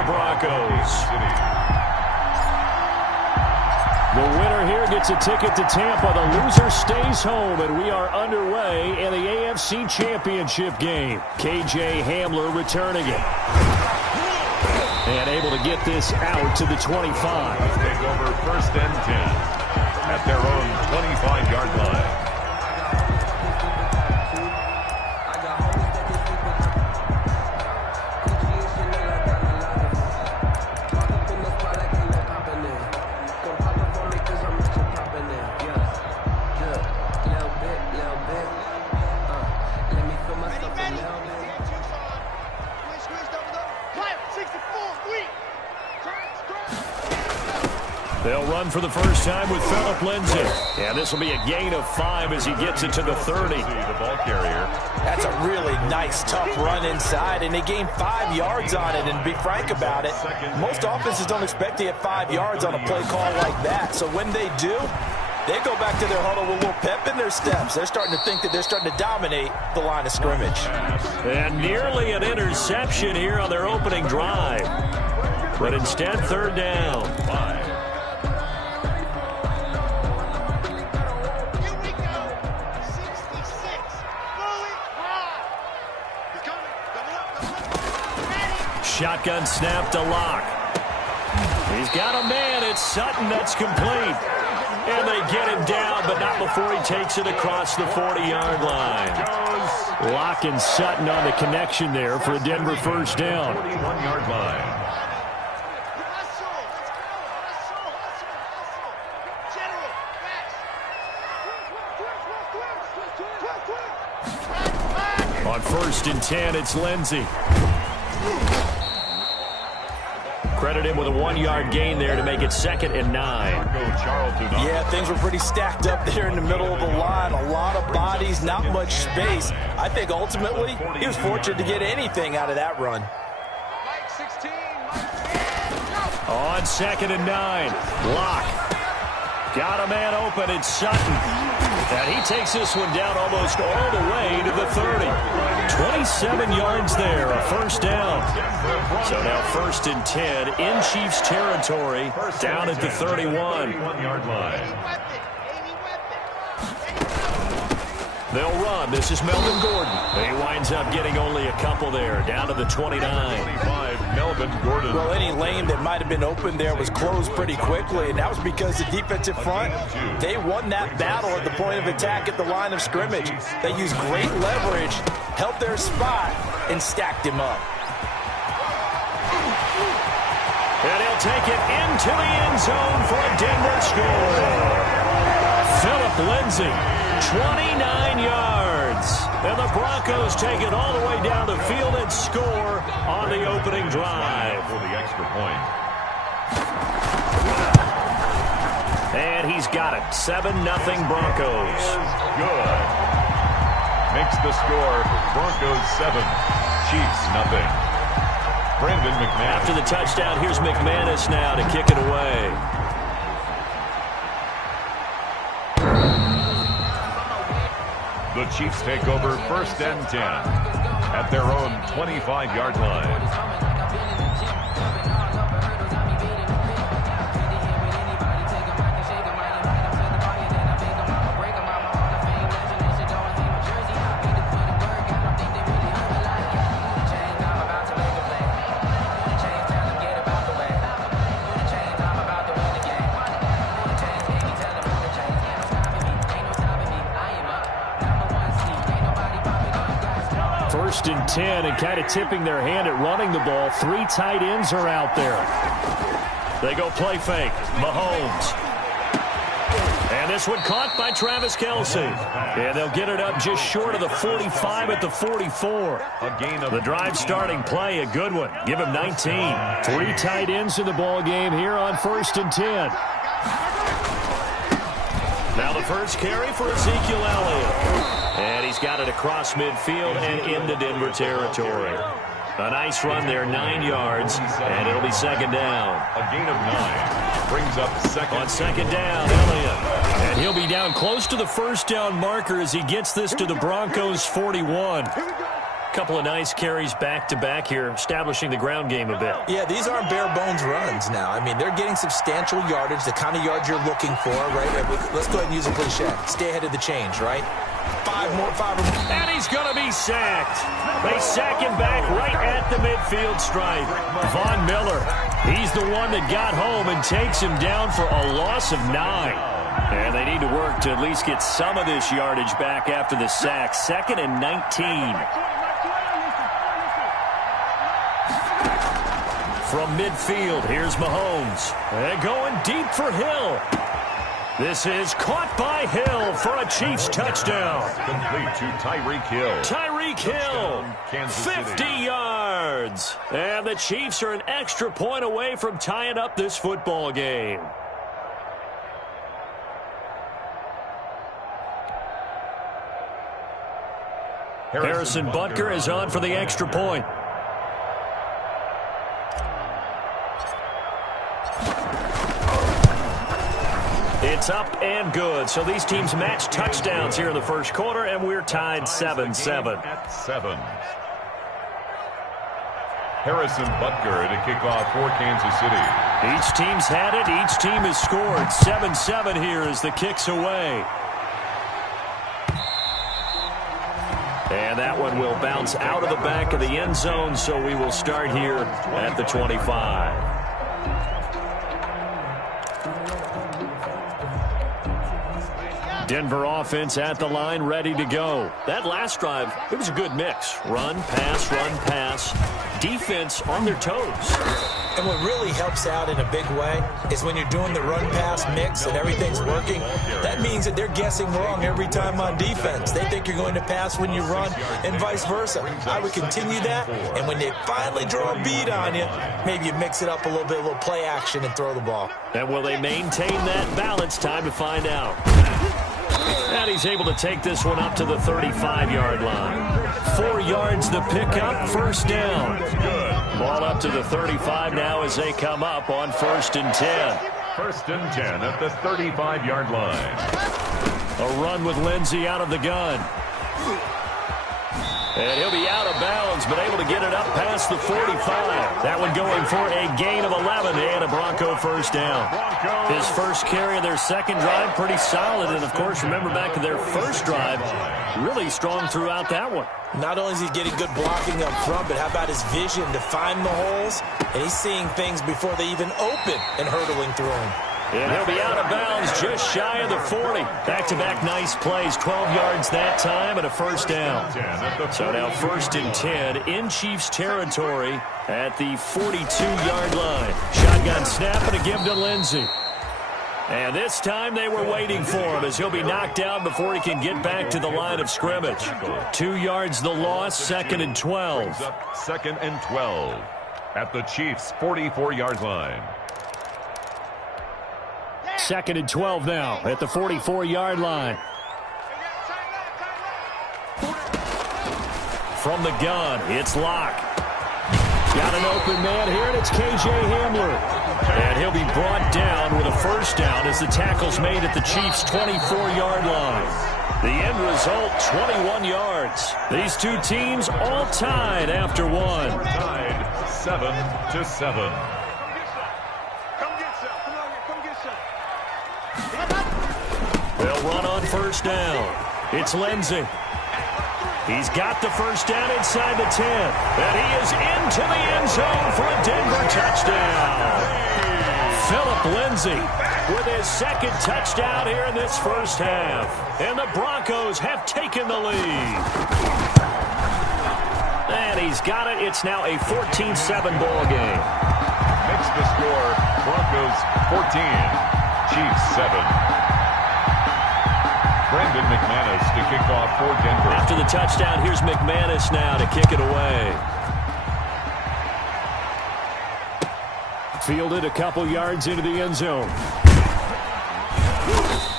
Denver Broncos. The winner here gets a ticket to Tampa. The loser stays home, and we are underway in the AFC Championship game. KJ Hamler returning it. And able to get this out to the 25. Take over 1st and 10 at their own 25-yard line. They'll run for the first time with Phillip Lindsay. And this will be a gain of 5 as he gets it to the 30. The ball carrier. That's a really nice, tough run inside, and they gained 5 yards on it. And to be frank about it, most offenses don't expect to get 5 yards on a play call like that. So when they do, they go back to their huddle with a little pep in their steps. They're starting to think that they're starting to dominate the line of scrimmage. And nearly an interception here on their opening drive. But instead, 3rd down. 5. Shotgun snap to Locke. He's got a man. It's Sutton that's complete. And they get him down, but not before he takes it across the 40-yard line. Locke and Sutton on the connection there for a Denver first down. 41-yard line. On 1st and 10, it's Lindsay. Credit him with a 1-yard gain there to make it 2nd and 9. Yeah, things were pretty stacked up there in the middle of the line. A lot of bodies, not much space. I think ultimately he was fortunate to get anything out of that run. On 2nd and 9, Locke. Got a man open. It's Sutton. And he takes this one down almost all the way to the 30. 27 yards there, a first down. So now 1st and 10 in Chiefs territory, down at the 31-yard line. They'll run. This is Melvin Gordon. He winds up getting only a couple there, down to the 29. 25, Melvin Gordon. Well, any lane that might have been open there was closed pretty quickly, and that was because the defensive front, they won that battle at the point of attack at the line of scrimmage. They used great leverage, held their spot, and stacked him up. And he'll take it into the end zone for a Denver score. Phillip Lindsay, 29 yards. And the Broncos take it all the way down the field and score on the opening drive. For the extra point. And he's got it. 7-0 Broncos. Good. Makes the score Broncos 7, Chiefs nothing. Brendan McManus. After the touchdown, here's McManus now to kick it away. The Chiefs take over 1st and 10 at their own 25-yard line. First and 10, and kind of tipping their hand at running the ball. 3 tight ends are out there. They go play fake. Mahomes. And this one caught by Travis Kelce. And they'll get it up just short of the 45 at the 44. The drive starting play, a good one. Give him 19. 3 tight ends in the ball game here on 1st and 10. Now the first carry for Ezekiel Elliott. And he's got it across midfield and into Denver territory. A nice run there, 9 yards, and it'll be 2nd down. A gain of 9 brings up 2nd. On 2nd down, Elliott. And he'll be down close to the first down marker as he gets this to the Broncos' 41. Couple of nice carries back-to-back here, establishing the ground game a bit. Yeah, these aren't bare-bones runs now. I mean, they're getting substantial yardage, the kind of yards you're looking for, right? Let's go ahead and use a cliche. Stay ahead of the change, right? Five or more. And he's going to be sacked. They sack him back right at the midfield stripe. Von Miller, he's the one that got home and takes him down for a loss of 9. And they need to work to at least get some of this yardage back after the sack. 2nd and 19. From midfield, here's Mahomes. And going deep for Hill. This is caught by Hill for a Chiefs touchdown. Complete to Tyreek Hill. Tyreek Hill, 50 yards. And the Chiefs are an extra point away from tying up this football game. Harrison Butker is on for the extra point. It's up and good. So these teams match touchdowns here in the first quarter, and we're tied 7-7. At 7. Harrison Butker to kick off for Kansas City. Each team's had it. Each team has scored. 7-7 here as the kick's away. And that one will bounce out of the back of the end zone, so we will start here at the 25. Denver offense at the line, ready to go. That last drive, it was a good mix. Run, pass, defense on their toes. And what really helps out in a big way is when you're doing the run-pass mix and everything's working, that means that they're guessing wrong every time on defense. They think you're going to pass when you run and vice versa. I would continue that, and when they finally draw a beat on you, maybe you mix it up a little bit, a little play action and throw the ball. And will they maintain that balance? Time to find out. And he's able to take this one up to the 35-yard line. 4 yards the pickup, first down. Ball up to the 35 now as they come up on 1st and 10. 1st and 10 at the 35-yard line. A run with Lindsey out of the gun. And he'll be out of bounds, but able to get it up past the 45. That one going for a gain of 11 and a Bronco first down. His first carry of their second drive, pretty solid. And, of course, remember back to their first drive, really strong throughout that one. Not only is he getting good blocking up front, but how about his vision to find the holes? And he's seeing things before they even open and hurtling through them. And he'll be out of bounds just shy of the 40. Back-to-back nice plays, 12 yards that time and a first down. So now 1st and 10 in Chiefs territory at the 42-yard line. Shotgun snap and a give to Lindsey. And this time they were waiting for him as he'll be knocked down before he can get back to the line of scrimmage. 2 yards the loss, 2nd and 12. 2nd and 12 at the Chiefs' 44-yard line. 2nd and 12 now at the 44-yard line. From the gun, it's Locke. Got an open man here, and it's K.J. Hamler. And he'll be brought down with a first down as the tackle's made at the Chiefs' 24-yard line. The end result, 21 yards. These two teams all tied after one. Tied 7-7. They'll run on first down. It's Lindsey. He's got the first down inside the 10. And he is into the end zone for a Denver touchdown. Phillip Lindsey with his second touchdown here in this first half. And the Broncos have taken the lead. And he's got it. It's now a 14-7 ball game. Makes the score Broncos 14, Chiefs 7. Brandon McManus to kick off for Denver. After the touchdown, here's McManus now to kick it away. Fielded a couple yards into the end zone.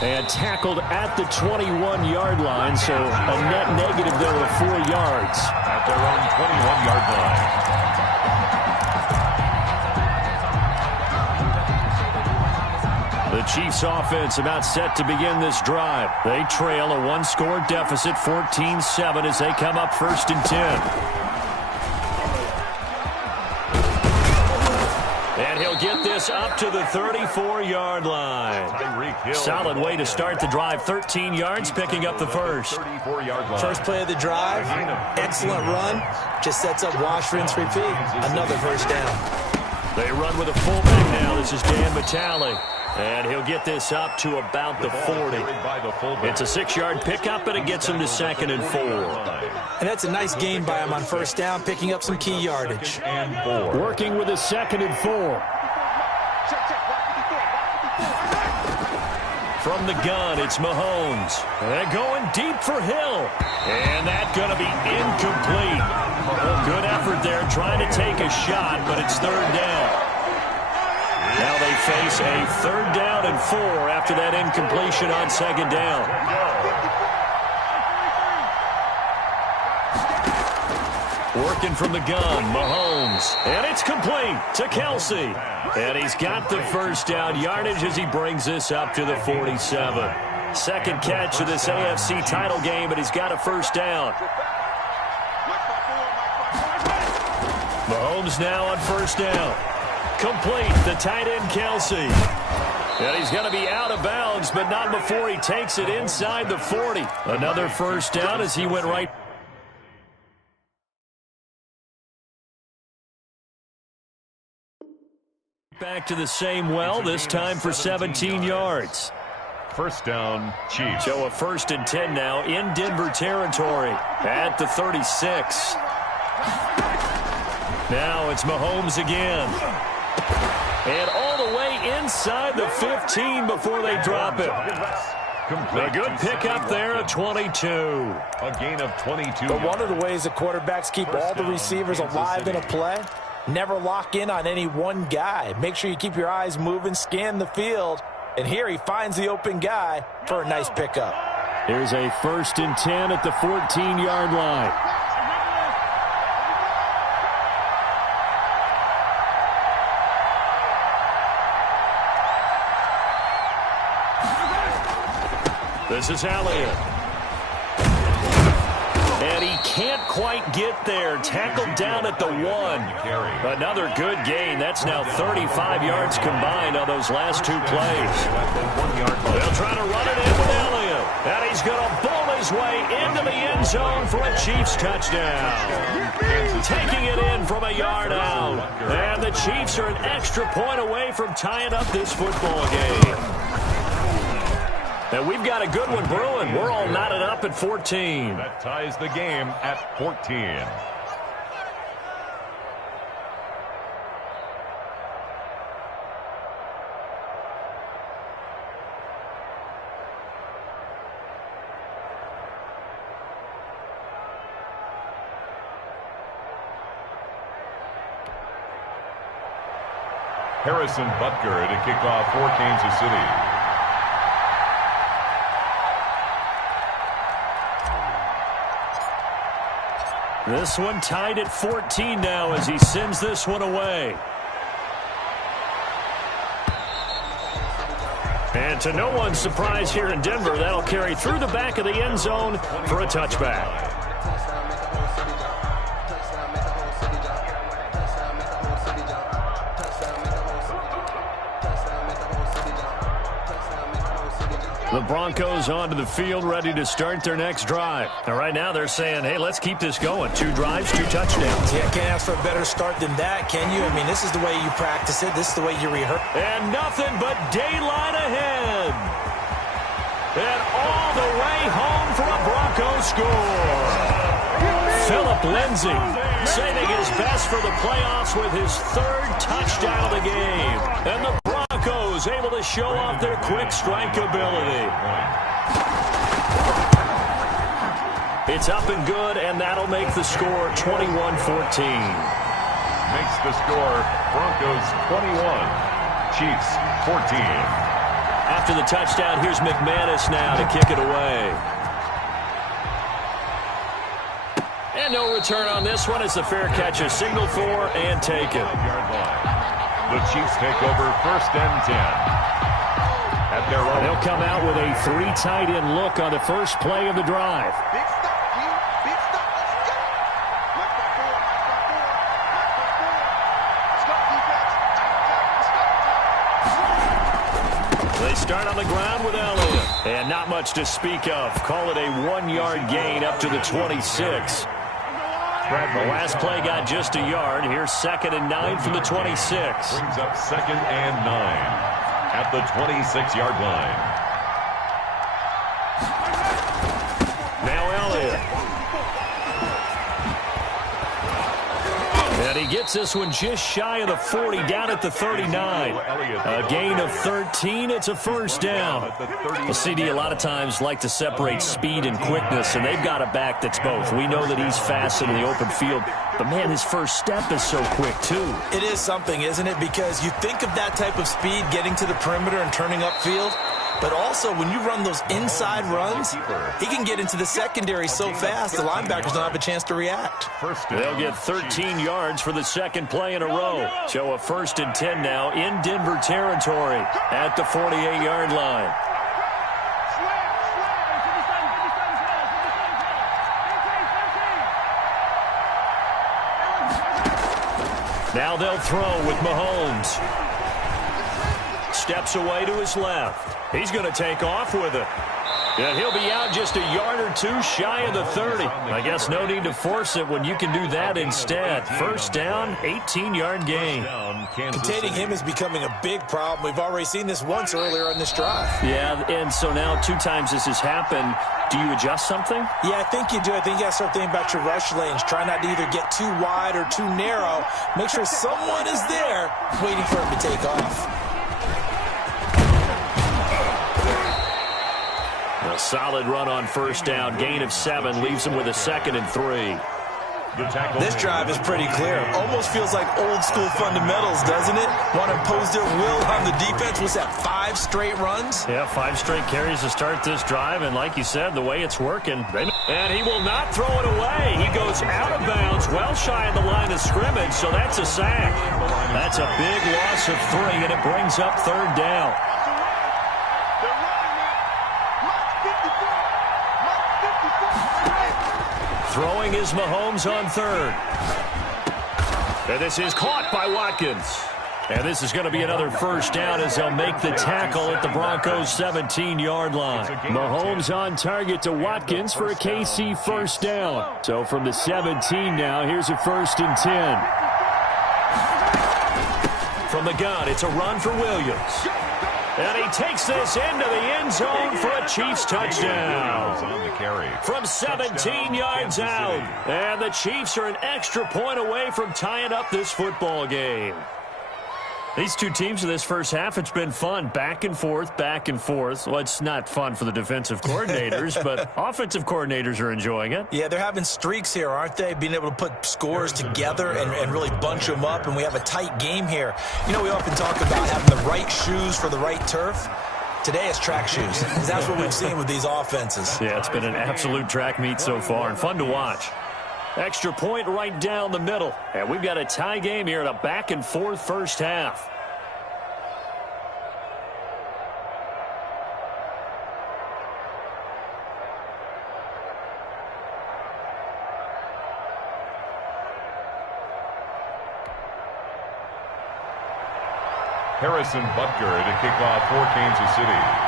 And tackled at the 21-yard line, so a net negative there of 4 yards. At their own 21-yard line. The The Chiefs offense about set to begin this drive. They trail a one-score deficit, 14-7, as they come up 1st and 10. And he'll get this up to the 34-yard line. Solid way to start the drive. 13 yards, picking up the first. First play of the drive, excellent run. Just sets up wash, rinse, repeat. Another first down. They run with a fullback now. This is Dan Vitale. And he'll get this up to about the 40. It's a 6-yard pickup, and it gets him to 2nd and 4. And that's a nice gain by him on first down, picking up some key yardage. Working with a 2nd and 4. From the gun, it's Mahomes. They're going deep for Hill. And that's going to be incomplete. Good effort there, trying to take a shot, but it's 3rd down. Now they face a 3rd down and 4 after that incompletion on 2nd down. Working from the gun, Mahomes. And it's complete to Kelsey. And he's got the first down yardage as he brings this up to the 47. Second catch of this AFC title game, and he's got a first down. Mahomes now on first down. Complete, the tight end Kelsey. And he's going to be out of bounds, but not before he takes it inside the 40. Another first down as he went right back to the same well, this time for 17 yards. First down, Chiefs. So a 1st and 10 now in Denver territory at the 36. Now it's Mahomes again. And all the way inside the 15 before they drop it. A good pickup there at 22. A gain of 22. But one of the ways the quarterbacks keep all the receivers alive in a play, never lock in on any one guy. Make sure you keep your eyes moving, scan the field. And here he finds the open guy for a nice pickup. Here's a 1st and 10 at the 14-yard line. This is Elliott. And he can't quite get there. Tackled down at the 1. Another good gain. That's now 35 yards combined on those last 2 plays. They'll try to run it in with Elliott. And he's going to bull his way into the end zone for a Chiefs touchdown. Taking it in from a yard out. And the Chiefs are an extra point away from tying up this football game. And we've got a good one brewing. We're all knotted up at 14. That ties the game at 14. Harrison Butker to kick off for Kansas City. This one tied at 14 now as he sends this one away. And to no one's surprise here in Denver, that'll carry through the back of the end zone for a touchback. The Broncos onto the field, ready to start their next drive. And right now they're saying, hey, let's keep this going. 2 drives, 2 touchdowns. Yeah, can't ask for a better start than that, can you? I mean, this is the way you practice it. This is the way you rehearse. And nothing but daylight ahead. And all the way home for a Broncos score. Philip Lindsay saving his best for the playoffs with his 3rd touchdown of the game. And the Broncos able to show off their quick strike ability. It's up and good, and that'll make the score 21-14. Makes the score Broncos 21, Chiefs 14. After the touchdown, here's McManus now to kick it away. And no return on this one as the fair catch is signaled for and taken. The Chiefs take over 1st and 10. their own. They'll come out with a 3 tight end look on the first play of the drive. Big stop, G. Big stop. Let's go. Match by 4. Match by 4. Stop defense. Stop. They start on the ground with Elliott. And not much to speak of. Call it a 1-yard gain up to the 26. The last play got just a yard. Here's 2nd and 9 from the 26. Brings up 2nd and 9 at the 26-yard line. Now Elliott. And he gets this one just shy of the 40, down at the 39. A gain of 13. It's a first down. Well, CD a lot of times like to separate speed and quickness, and they've got a back that's both. We know that he's fast in the open field, but, man, his first step is so quick, too. It is something, isn't it? Because you think of that type of speed getting to the perimeter and turning upfield, but also when you run those inside runs, he can get into the secondary so fast the linebackers don't have a chance to react. They'll get 13 yards for the second play in a row. So a 1st and 10 now in Denver territory at the 48-yard line. Now they'll throw with Mahomes. Steps away to his left. He's going to take off with it. And he'll be out just a yard or 2 shy of the 30. I guess no need to force it when you can do that instead. First down, 18-yard gain. Containing him is becoming a big problem. We've already seen this once earlier in this drive. Yeah, and so now 2 times this has happened. Do you adjust something? Yeah, I think you do. I think you got to start thinking about your rush lanes. Try not to either get too wide or too narrow. Make sure someone is there waiting for him to take off. A solid run on first down. Gain of 7 leaves him with a 2nd and 3. This drive is pretty clear. Almost feels like old school fundamentals, doesn't it? Want to impose their will on the defense. Was that 5 straight runs? Yeah, 5 straight carries to start this drive. And like you said, the way it's working. And he will not throw it away. He goes out of bounds, well shy of the line of scrimmage. So that's a sack. That's a big loss of 3, and it brings up 3rd down. Throwing is Mahomes on 3rd. And this is caught by Watkins. And this is going to be another first down as they'll make the tackle at the Broncos' 17-yard line. Mahomes on target to Watkins for a KC first down. So from the 17 now, here's a 1st and 10. From the gun, it's a run for Williams. And he takes this into the end zone for a Chiefs touchdown. From 17 yards out. And the Chiefs are an extra point away from tying up this football game. These 2 teams in this first half, it's been fun. Back and forth, back and forth. Well, it's not fun for the defensive coordinators, but offensive coordinators are enjoying it. Yeah, they're having streaks here, aren't they? Being able to put scores together and really bunch them up, and we have a tight game here. You know, we often talk about having the right shoes for the right turf. Today it's track shoes, because that's what we've seen with these offenses. Yeah, it's been an absolute track meet so far, and fun to watch. Extra point right down the middle. And we've got a tie game here in a back-and-forth first half. Harrison Butker to kick off for Kansas City.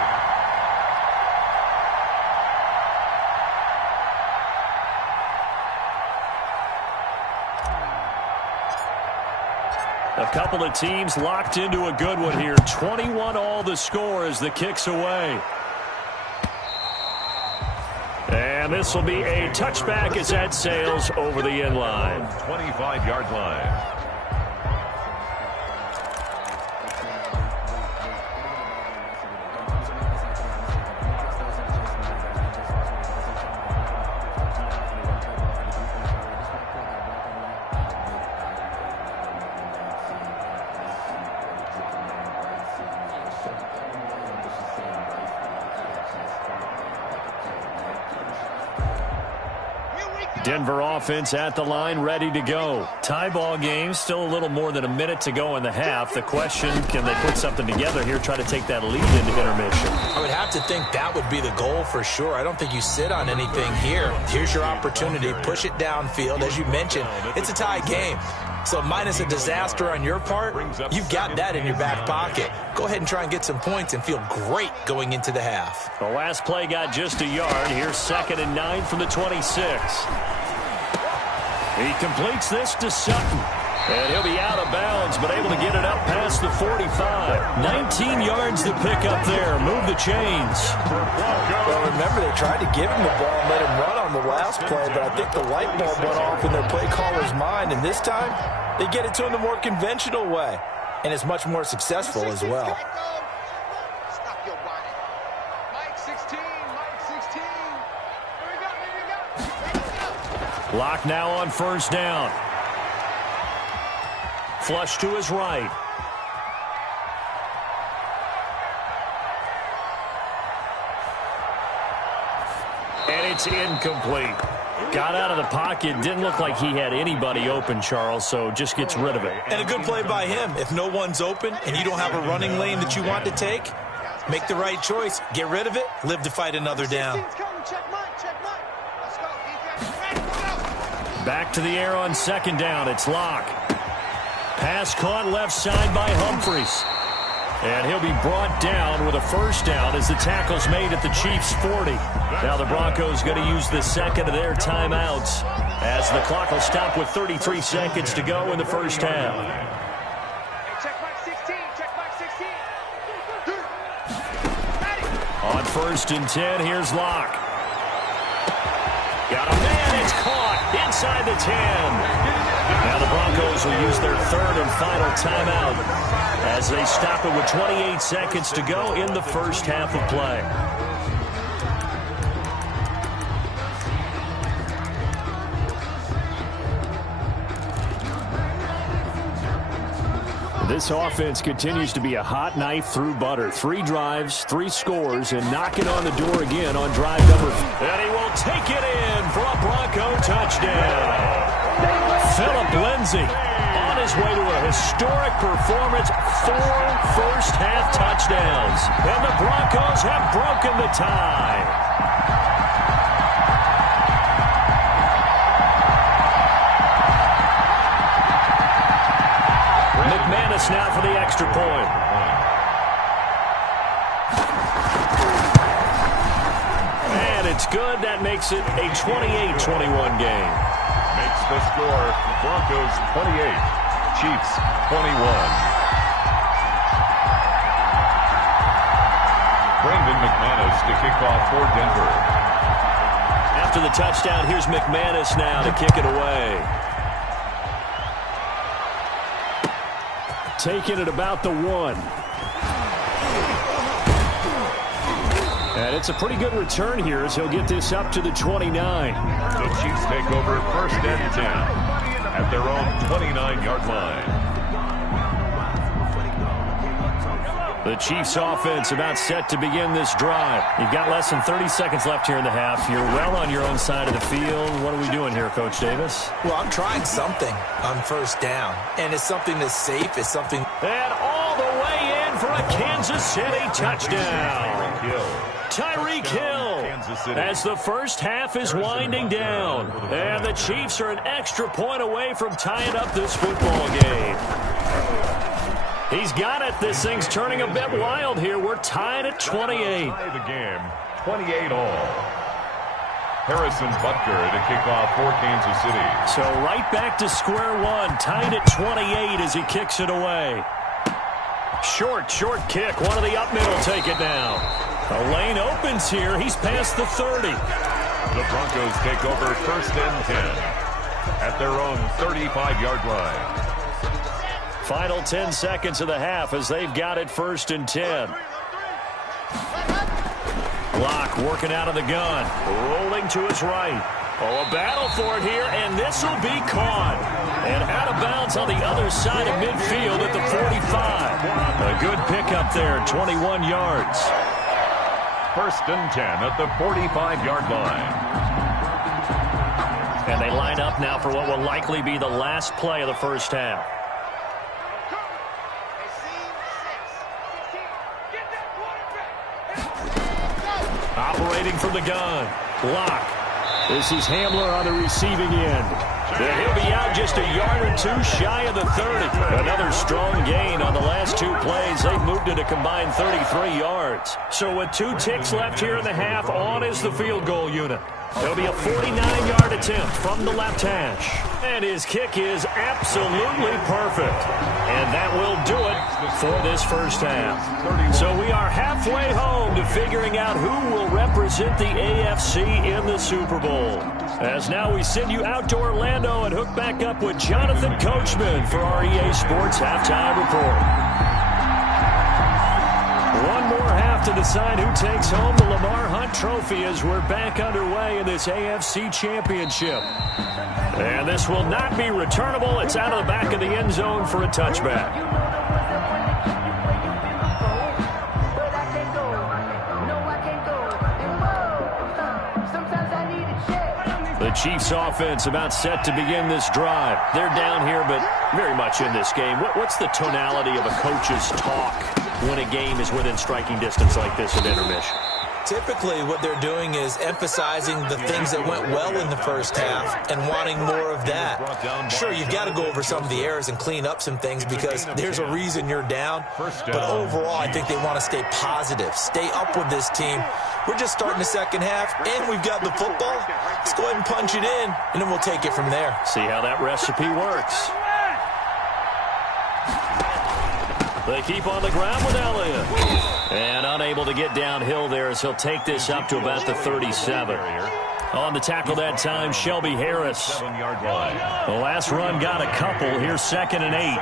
A couple of teams locked into a good one here. 21 all the score as the kick's away. And this will be a touchback as that sails over the end line. 25-yard line. Here we go. Denver offense at the line, ready to go. Tie ball game, still a little more than a minute to go in the half. The question, can they put something together here, try to take that lead into intermission? I would have to think that would be the goal for sure. I don't think you sit on anything here. Here's your opportunity. Push it downfield. As you mentioned, it's a tie game. So minus a disaster on your part, you've got that in your back pocket. Go ahead and try and get some points and feel great going into the half. The last play got just a yard. Here's 2nd and 9 from the 26. He completes this to Sutton. And he'll be out of bounds, but able to get it up past the 45. 19 yards to pick up there. Move the chains. Well, remember, they tried to give him the ball and let him run on the last play, but I think the light bulb went off in their play caller's mind, and this time they get it to him the more conventional way, and it's much more successful as well. Stop your whining. Mike 16, Mike 16. Here we go, here we go. Lock now on 1st down. Flush to his right. And it's incomplete. Got out of the pocket. Didn't look like he had anybody open, Charles, so just gets rid of it. And a good play by him. If no one's open and you don't have a running lane that you want to take, make the right choice. Get rid of it. Live to fight another down. Back to the air on 2nd down. It's Locke. Pass caught left side by Humphries. And he'll be brought down with a 1st down as the tackle's made at the Chiefs' 40. Now the Broncos going to use the 2nd of their timeouts as the clock will stop with 33 seconds to go in the 1st half. Check Mike 16, check Mike 16. On 1st and 10, here's Locke. Got a man, it's caught inside the 10. Now the Broncos will use their 3rd and final timeout as they stop it with 28 seconds to go in the 1st half of play. This offense continues to be a hot knife through butter. 3 drives, 3 scores, and knocking on the door again on drive number. And he will take it in for a Bronco touchdown. Phillip Lindsay on his way to a historic performance. 4 first-half touchdowns. And the Broncos have broken the tie. McManus now for the extra point. And it's good. That makes it a 28-21 game. Makes the score Broncos 28, Chiefs 21. Brandon McManus to kick off for Denver. After the touchdown, here's McManus now to kick it away. Taking it about the 1. And it's a pretty good return here as he'll get this up to the 29. The Chiefs take over 1st and 10 at their own 29-yard line. The Chiefs offense about set to begin this drive. You've got less than 30 seconds left here in the half. You're well on your own side of the field. What are we doing here, Coach Davis? Well, I'm trying something on 1st down, and it's something that's safe. It's something. And all the way in for a Kansas City touchdown. Tyreek Hill as the 1st half is winding down. And the Chiefs are an extra point away from tying up this football game. He's got it. This thing's turning a bit wild here. We're tied at 28. Tie the game, 28 all. Harrison Butker to kick off for Kansas City. So right back to square one, tied at 28 as he kicks it away. Short kick. One of the up middle take it down. The lane opens here. He's past the 30. The Broncos take over 1st and 10 at their own 35-yard line. Final 10 seconds of the half as they've got it 1st and 10. Locke working out of the gun. Rolling to his right. Oh, a battle for it here, and this will be caught. And out of bounds on the other side of midfield at the 45. A good pickup there, 21 yards. 1st and 10 at the 45-yard line. And they line up now for what will likely be the last play of the first half. Operating from the gun. Lock. This is Hamler on the receiving end. And he'll be out just a yard or two shy of the 30. Another strong gain on the last two plays. They've moved it a combined 33 yards. So with 2 ticks left here in the half, on is the field goal unit. It'll be a 49-yard attempt from the left hash. And his kick is absolutely perfect. And that will do it for this first half. So we are halfway home to figuring out who will represent the AFC in the Super Bowl. As now we send you out to Orlando and hook back up with Jonathan Coachman for our EA Sports Halftime Report. One more half to decide who takes home the Lamar Hunt Trophy as we're back underway in this AFC Championship. And this will not be returnable. It's out of the back of the end zone for a touchback. The Chiefs offense about set to begin this drive. They're down here, but very much in this game. What's the tonality of a coach's talk when a game is within striking distance like this at intermission? Typically, what they're doing is emphasizing the things that went well in the first half and wanting more of that. Sure, you've got to go over some of the errors and clean up some things because there's a reason you're down. But overall, I think they want to stay positive, stay up with this team. We're just starting the second half, and we've got the football. Let's go ahead and punch it in, and then we'll take it from there. See how that recipe works. They keep on the ground with Elliott. And unable to get downhill there as he'll take this up to about the 37. On the tackle that time, Shelby Harris. 7-yard line. The last run got a couple. Here's 2nd and 8.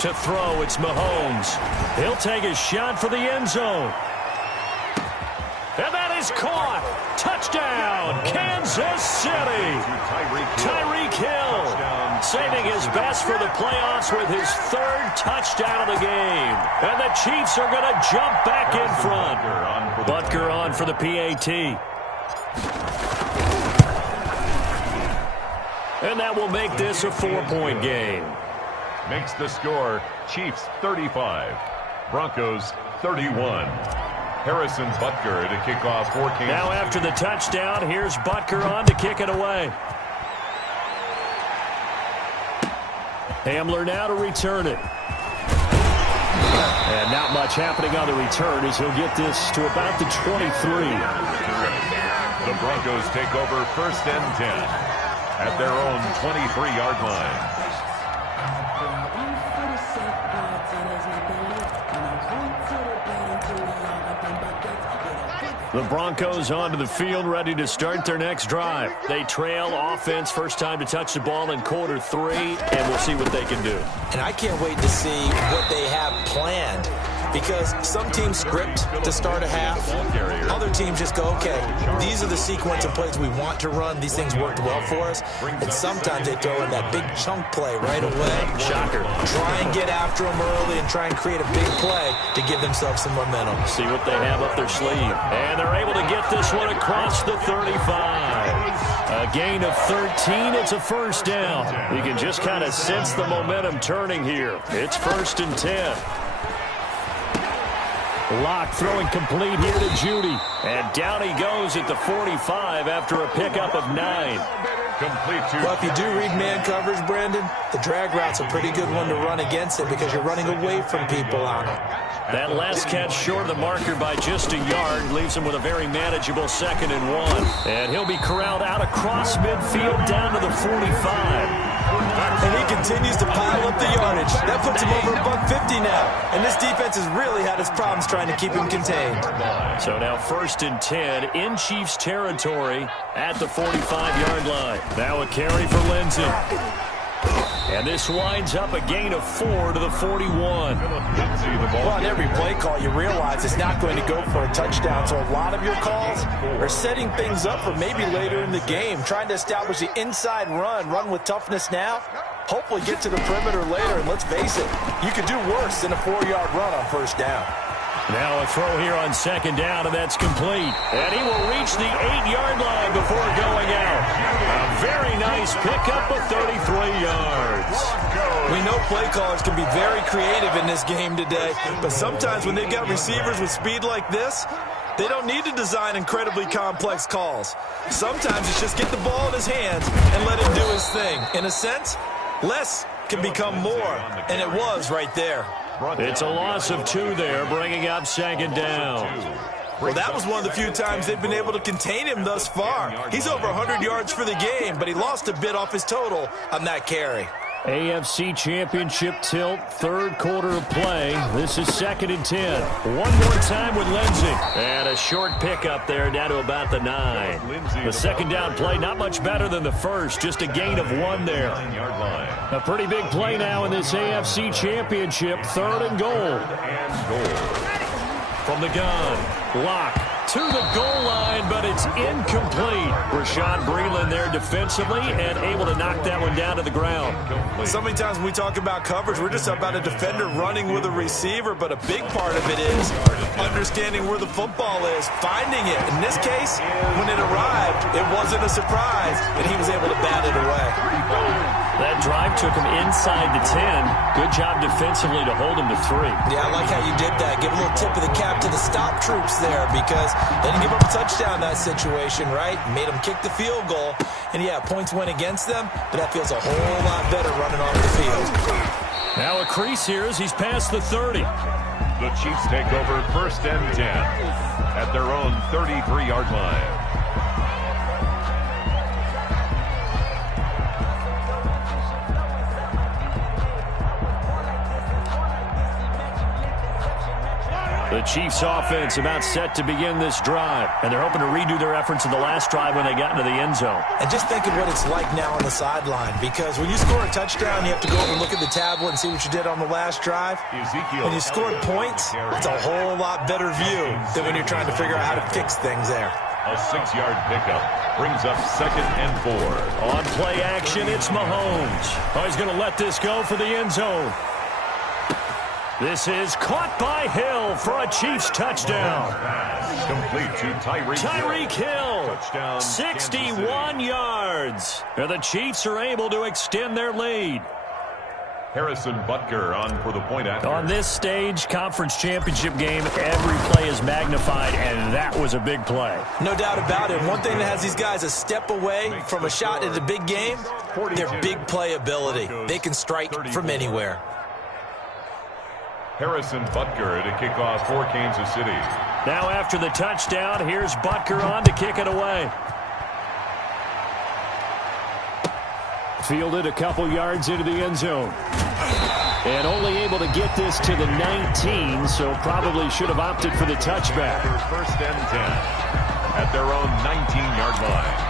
To throw, it's Mahomes. He'll take a shot for the end zone. And that is caught. Touchdown, Kansas City. Tyreek Hill saving his best for the playoffs with his 3rd touchdown of the game. And the Chiefs are going to jump back in front. Butker on for the PAT. And that will make this a 4-point game. Makes the score Chiefs 35, Broncos 31. Harrison Butker to kick off for Kansas. Now after the touchdown, here's Butker on to kick it away. Hamler now to return it. And not much happening on the return as he'll get this to about the 23. The Broncos take over 1st and 10 at their own 23-yard line. The Broncos onto the field, ready to start their next drive. They trail offense, first time to touch the ball in quarter 3, and we'll see what they can do. And I can't wait to see what they have planned because some teams script to start a half. Other teams just go, okay, these are the sequence of plays we want to run. These things worked well for us. And sometimes they throw in that big chunk play right away. Shocker. Try and get after them early and try and create a big play to give themselves some momentum. See what they have up their sleeve. And they're able to get this one across the 35. A gain of 13. It's a first down. You can just kind of sense the momentum turning here. It's 1st and 10. Lock throwing complete here to Judy. And down he goes at the 45 after a pickup of 9. Well, if you do read man coverage, Brandon, the drag route's a pretty good one to run against it because you're running away from people on it. That last catch short of the marker by just a yard leaves him with a very manageable 2nd and 1. And he'll be corralled out across midfield down to the 45. And he continues to pile up the yardage. That puts him over $150 now. And this defense has really had its problems trying to keep him contained. So now 1st and 10 in Chiefs territory at the 45-yard line. Now a carry for Lindsey. And this winds up a gain of 4 to the 41. Well, on every play call, you realize it's not going to go for a touchdown. So a lot of your calls are setting things up for maybe later in the game, trying to establish the inside run with toughness now, hopefully get to the perimeter later, and let's face it, you could do worse than a 4-yard run on first down. Now a throw here on second down, and that's complete. And he will reach the 8-yard line before going out. A very nice pickup of 33 yards. We know play callers can be very creative in this game today, but sometimes when they've got receivers with speed like this, they don't need to design incredibly complex calls. Sometimes it's just get the ball in his hands and let him do his thing. In a sense, less can become more, and it was right there. It's a loss of 2 there, bringing up second down. Well, that was one of the few times they've been able to contain him thus far. He's over 100 yards for the game, but he lost a bit off his total on that carry. AFC Championship tilt, third quarter of play. This is 2nd and 10. One more time with Lindsey. And a short pickup there down to about the 9. The second down play, not much better than the first, just a gain of 1 there. A pretty big play now in this AFC Championship, 3rd and goal. From the gun, Locke to the goal line, but it's incomplete. Rashad Breeland there defensively and able to knock that one down to the ground. So many times when we talk about coverage, we're just about a defender running with a receiver, but a big part of it is understanding where the football is, finding it. In this case, when it arrived, it wasn't a surprise, and he was able to bat it away. That drive took him inside the 10. Good job defensively to hold him to 3. Yeah, I like how you did that. Give a little tip of the cap to the stop troops there, because they didn't give up a touchdown in that situation, right? Made them kick the field goal. And, yeah, points went against them, but that feels a whole lot better running off the field. Now a crease here as he's past the 30. The Chiefs take over 1st and 10 at their own 33-yard line. The Chiefs offense about set to begin this drive, and they're hoping to redo their efforts in the last drive when they got into the end zone. And just think of what it's like now on the sideline, because when you score a touchdown, you have to go over and look at the tablet and see what you did on the last drive. When you scored points, it's a whole lot better view than when you're trying to figure out how to fix things there. A 6-yard pickup brings up 2nd and 4. On play action, it's Mahomes. Oh, he's going to let this go for the end zone. This is caught by Hill for a Chiefs touchdown. Complete to Tyreek Hill. Touchdown, 61 yards. And the Chiefs are able to extend their lead. Harrison Butker on for the point after. On this stage, conference championship game, every play is magnified, and that was a big play. No doubt about it. One thing that has these guys a step away from a shot at a big game, their big play ability. They can strike from anywhere. Harrison Butker to kick off for Kansas City. Now after the touchdown, here's Butker on to kick it away. Fielded a couple yards into the end zone. And only able to get this to the 19, so probably should have opted for the touchback. 1st and 10 at their own 19-yard line.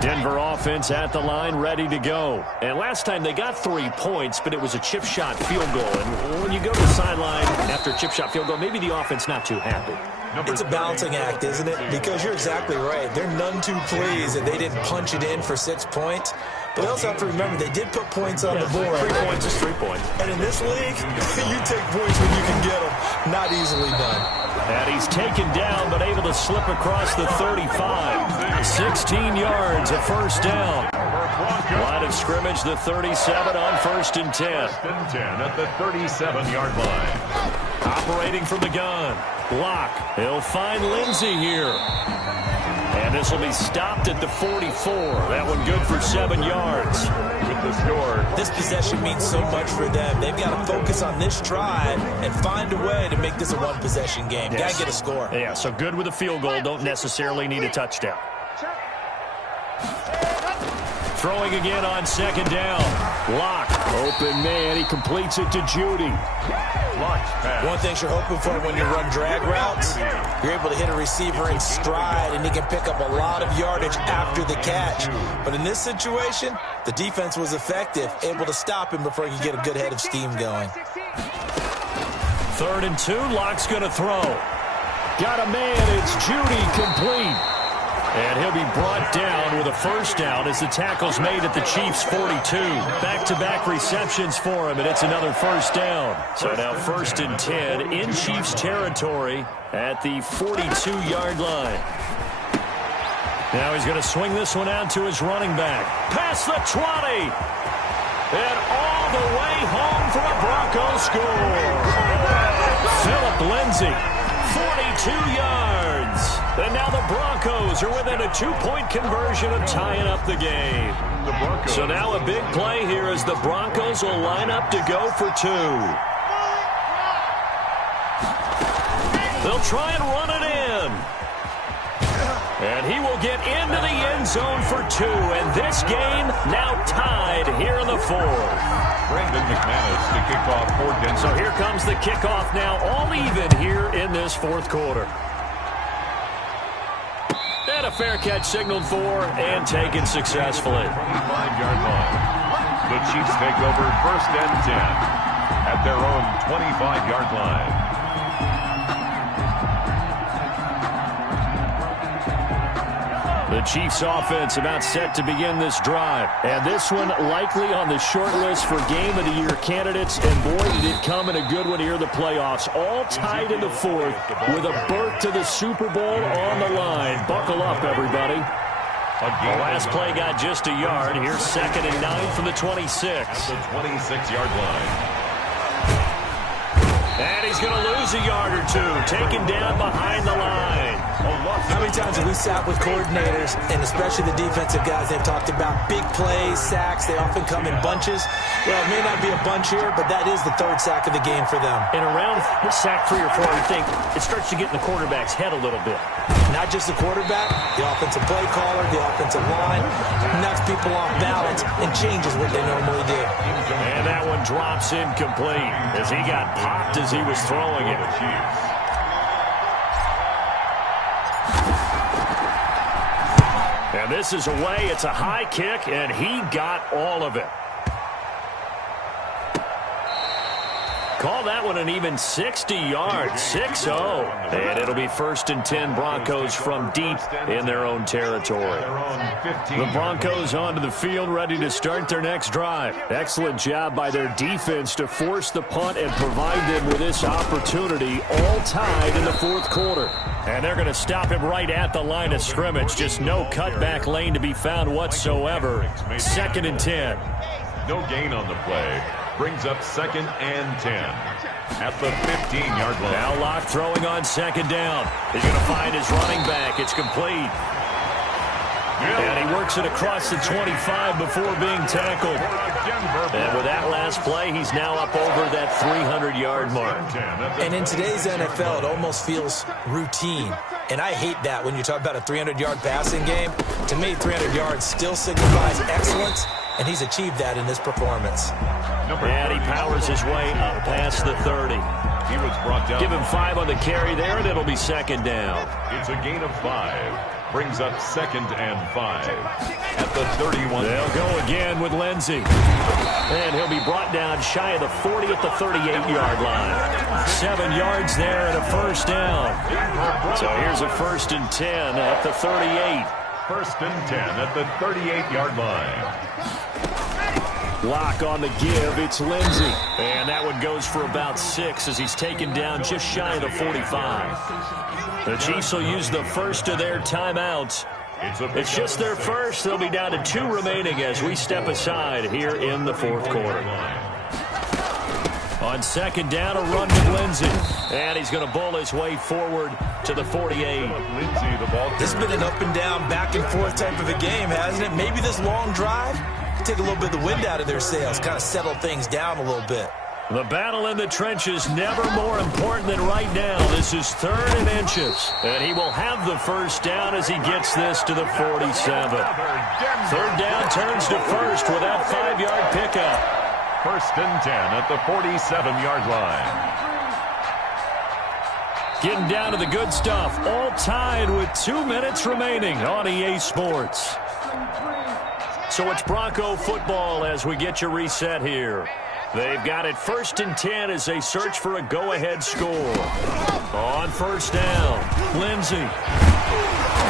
Denver offense at the line, ready to go. And last time they got 3 points, but it was a chip shot field goal. And when you go to the sideline after a chip shot field goal, maybe the offense not too happy. It's a balancing act, isn't it? Because you're exactly right. They're none too pleased that they didn't punch it in for 6 points. But they also have to remember they did put points on the board. 3 points is 3 points. And in this league, you take points when you can get them. Not easily done. And he's taken down, but able to slip across the 35. 16 yards, a first down. Line of scrimmage, the 37 on 1st and 10. 1st and 10 at the 37-yard line. Operating from the gun. Block. He'll find Lindsey here. And this will be stopped at the 44. That one good for 7 yards. With the score. This possession means so much for them. They've got to focus on this drive and find a way to make this a one-possession game. Yes. Got to get a score. Yeah, so good with a field goal. Don't necessarily need a touchdown. Throwing again on 2nd down. Lock. Open man. He completes it to Judy. One thing you're hoping for when you run drag routes, you're able to hit a receiver in stride, and he can pick up a lot of yardage after the catch. But in this situation, the defense was effective, able to stop him before he could get a good head of steam going. 3rd and 2. Lock's going to throw. Got a man. It's Judy complete. And he'll be brought down with a first down as the tackle's made at the Chiefs' 42. Back-to-back receptions for him, and it's another first down. So now 1st and 10 in Chiefs territory at the 42-yard line. Now he's going to swing this one out to his running back. Past the 20. And all the way home for a Broncos score. Philip Lindsay, 42 yards. And now the Broncos are within a 2-point conversion of tying up the game. So now a big play here as the Broncos will line up to go for 2. They'll try and run it in. And he will get into the end zone for 2. And this game now tied here in the 4th. Brandon McManus to kick off 4th and 6. So here comes the kickoff now, all even here in this 4th quarter. And a fair catch signaled for and taken successfully. 25-yard line. The Chiefs take over 1st and 10 at their own 25-yard line. The Chiefs offense about set to begin this drive. And this one likely on the short list for Game of the Year candidates. And boy, did it come in a good one here in the playoffs. All tied in the 4th with a berth to the Super Bowl on the line. Buckle up, everybody. The last play got just a yard. Here's 2nd and 9 from the 26. At the 26-yard line. And he's going to lose a yard or 2. Taken down behind the line. How many times have we sat with coordinators, and especially the defensive guys, they've talked about big plays, sacks. They often come in bunches. Well, it may not be a bunch here, but that is the 3rd sack of the game for them. And around sack 3 or 4, I think it starts to get in the quarterback's head a little bit. Not just the quarterback, the offensive play caller, the offensive line, knocks people off balance and changes what they normally do. And that one drops incomplete as he got popped as he was throwing it. And this is away. It's a high kick, and he got all of it. Call that one an even 60 yards, 6-0. And it'll be 1st and 10 Broncos from deep in their own territory. The Broncos onto the field ready to start their next drive. Excellent job by their defense to force the punt and provide them with this opportunity, all tied in the 4th quarter. And they're going to stop him right at the line of scrimmage. Just no cutback lane to be found whatsoever. 2nd and 10. No gain on the play. Brings up 2nd and 10 at the 15-yard line. Now Locke throwing on 2nd down. He's going to find his running back. It's complete. And he works it across the 25 before being tackled. And with that last play, he's now up over that 300-yard mark. And in today's NFL, it almost feels routine. And I hate that when you talk about a 300-yard passing game. To me, 300 yards still signifies excellence, and he's achieved that in this performance. And he powers his way up past the 30. He was brought down. Give him 5 on the carry there, and it'll be 2nd down. It's a gain of 5. Brings up 2nd and 5 at the 31. They'll go again with Lindsay. And he'll be brought down shy of the 40 at the 38-yard line. 7 yards there and a first down. So here's a 1st and 10 at the 38. 1st and 10 at the 38-yard line. Lock on the give. It's Lindsay. And that one goes for about 6 as he's taken down just shy of the 45. The Chiefs will use the first of their timeouts. It's just their first. They'll be down to 2 remaining as we step aside here in the 4th quarter. On 2nd down, a run with Lindsay. And he's going to bowl his way forward to the 48. This has been an up and down, back and forth type of a game, hasn't it? Maybe this long drive take a little bit of the wind out of their sails, kind of settle things down a little bit. The battle in the trenches never more important than right now. This is 3rd and inches. And he will have the first down as he gets this to the 47. 3rd down turns to 1st with that 5-yard pickup. 1st and 10 at the 47-yard line. Getting down to the good stuff. All tied with 2 minutes remaining on EA Sports. So it's Bronco football as we get you reset here. They've got it 1st and 10 as they search for a go-ahead score. On 1st down, Lindsay.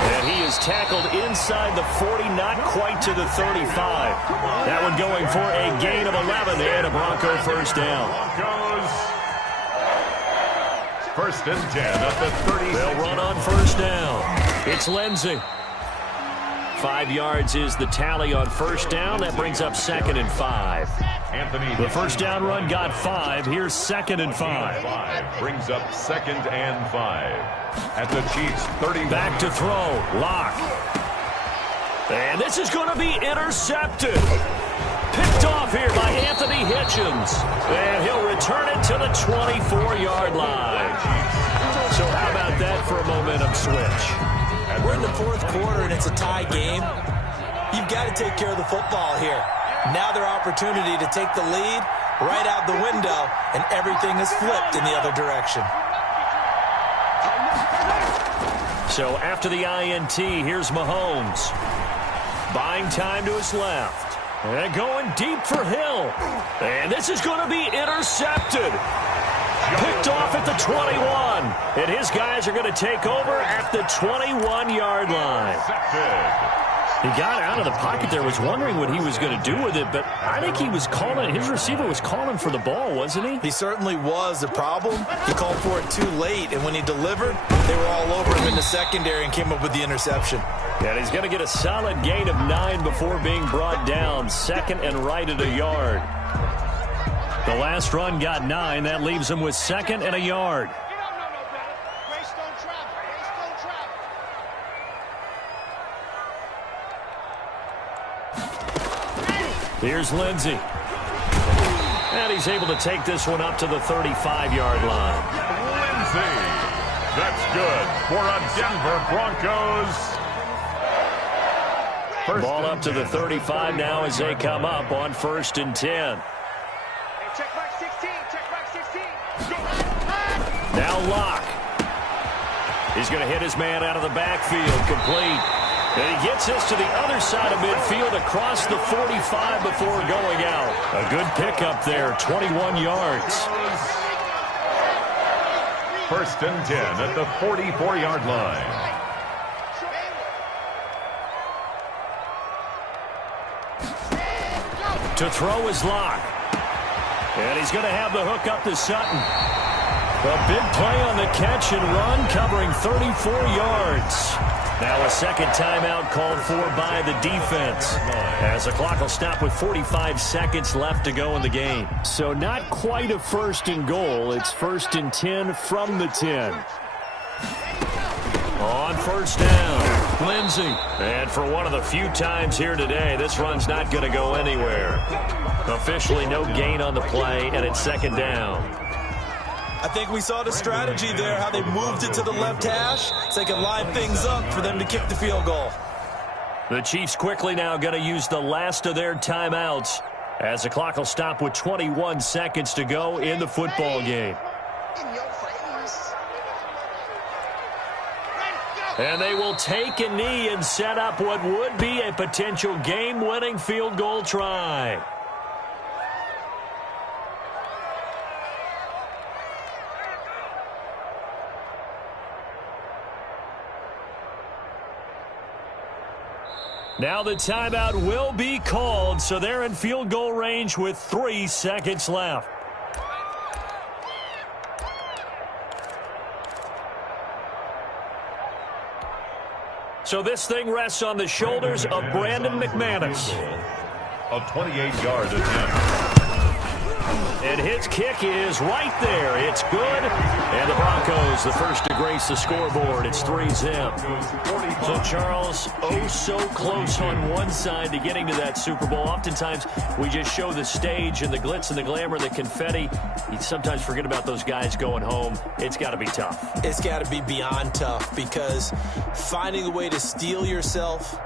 And he is tackled inside the 40, not quite to the 35. That one going for a gain of 11 and a Bronco first down. Broncos. First and 10 at the 30. They'll run on first down. It's Lindsey. 5 yards is the tally on first down. That brings up 2nd and 5. The first down run got 5. Here's 2nd and 5. Brings up 2nd and 5. At the Chiefs 30. Back to throw. Lock. And this is going to be intercepted. Picked off here by Anthony Hitchens. And he'll return it to the 24-yard line. So how about that for a momentum switch? We're in the 4th quarter, and it's a tie game. You've got to take care of the football here. Now their opportunity to take the lead right out the window, and everything is flipped in the other direction. So after the INT, here's Mahomes. Buying time to his left. And going deep for Hill. And this is going to be intercepted. Picked off at the 21. And his guys are going to take over at the 21-yard line. He got out of the pocket there, was wondering what he was going to do with it, but I think he was calling, his receiver was calling for the ball, wasn't he? He certainly was. The problem, he called for it too late, and when he delivered, they were all over him in the secondary and came up with the interception. And he's going to get a solid gain of 9 before being brought down. 2nd and right at a yard. The last run got 9. That leaves him with 2nd and a yard. Here's Lindsey. And he's able to take this one up to the 35-yard line. Lindsey. That's good for a Denver Broncos. Ball up to the 35 now as they come up on 1st and 10. Check back 16. Check back 16. Now Locke. He's going to hit his man out of the backfield. Complete. And he gets this to the other side of midfield across the 45 before going out. A good pickup there, 21 yards. 1st and 10 at the 44-yard line. To throw is Locke. And he's going to have the hook up to Sutton. A big play on the catch and run, covering 34 yards. Now a second timeout called for by the defense, as the clock will stop with 45 seconds left to go in the game. So not quite a 1st and goal. It's 1st and 10 from the 10. On first down, Lindsey. And for one of the few times here today, this run's not going to go anywhere. Officially no gain on the play, and it's 2nd down. I think we saw the strategy there, how they moved it to the left hash so they can line things up for them to kick the field goal. The Chiefs quickly now going to use the last of their timeouts as the clock will stop with 21 seconds to go in the football game. And they will take a knee and set up what would be a potential game-winning field goal try. Now the timeout will be called, so they're in field goal range with 3 seconds left. So this thing rests on the shoulders of Brandon McManus. A 28-yard attempt. And his kick is right there. It's good. And the Broncos, the first to grace the scoreboard. It's 3-zip. So, Charles, oh so close on one side to getting to that Super Bowl. Oftentimes, we just show the stage and the glitz and the glamour, the confetti. You sometimes forget about those guys going home. It's got to be tough. It's got to be beyond tough, because finding a way to steel yourself